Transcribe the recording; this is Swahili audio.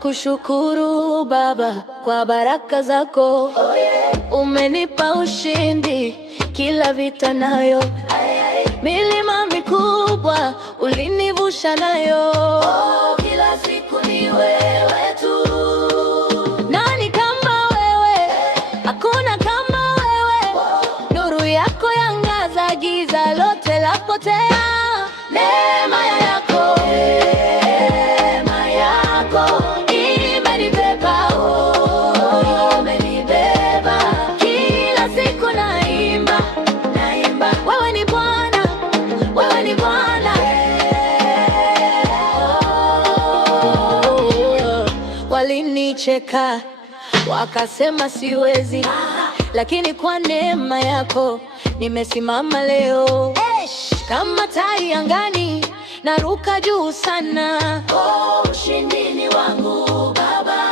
Nakushukuru Baba kwa baraka zako, umenipa ushindi kila vita nayo, milima mikubwa ulinivusha nayo. Kila siku ni wewe tu. Nani kama wewe? Hakuna kama wewe. Nuru yako yangaza, giza lote lapotea. Neema yako imenibeba, imenibeba. Kila siku naimba, wewe ni Bwana, wewe ni Bwana. Walinicheka wakasema siwezi, lakini kwa neema yako nimesimama leo. Kama tai angani naruka juu sana. Ushindi ni wangu Baba.